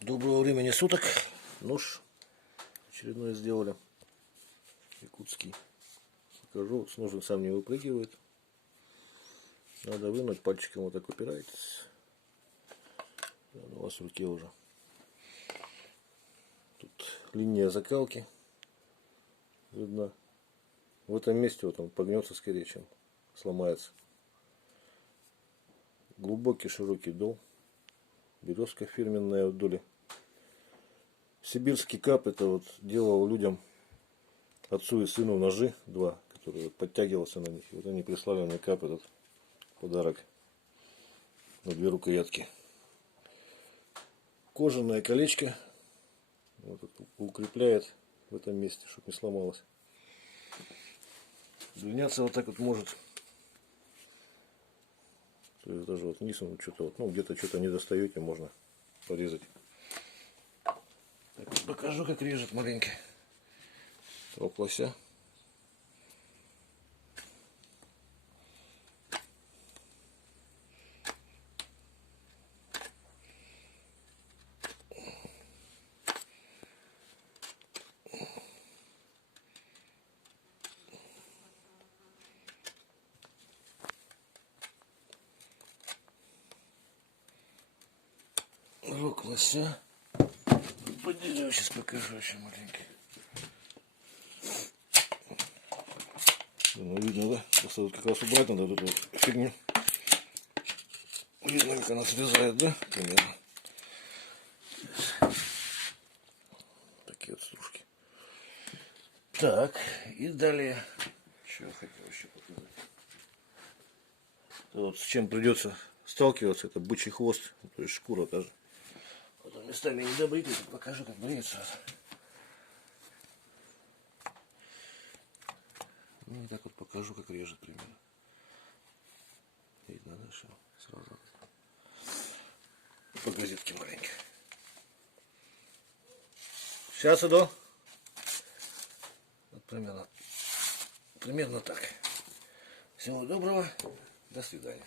Доброго времени суток. Нож очередной сделали. Якутский. Покажу. Вот с ножом сам не выпрыгивает. Надо вынуть. Пальчиком вот так упираетесь. У вас в руке уже. Тут линия закалки видна. В этом месте вот он погнется скорее, чем сломается. Глубокий широкий дол. Березка фирменная в доле. Сибирский кап, это вот делал людям, отцу и сыну, ножи два, которые вот подтягивался на них. И вот они прислали мне кап, этот подарок на 2 рукоятки. Кожаное колечко вот, укрепляет в этом месте, чтобы не сломалось. Длиняться вот так вот может. То есть даже вот вниз он что-то вот, ну где-то что-то не достаете, можно порезать. Так вот покажу, как режет маленько. Оп, лося. Рог лося. По дереву сейчас покажу еще маленько. Ну, видно, да? Просто вот как раз убрать надо вот эту вот фигню. Видно, как она срезает, да? Примерно. Такие вот стружки. Так, и далее. Что я хотел еще показать. Вот с чем придется сталкиваться, это бычий хвост, то есть шкура даже. Вот он местами не добритый, покажу, как бреется. Ну и так вот покажу, как режет примерно. Видно, да, что сразу. По газетке маленько. Сейчас иду. Вот примерно так. Всего доброго. До свидания.